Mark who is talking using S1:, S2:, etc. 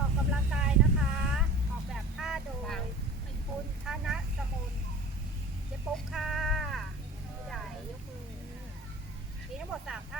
S1: ออกกำลังกายนะคะ ออกแบบท่าโดยคุณธนสมุนเจ๊ปุ๊กค่ะผู้ใหญ่ยกมือมีทั้งหมดสามท่า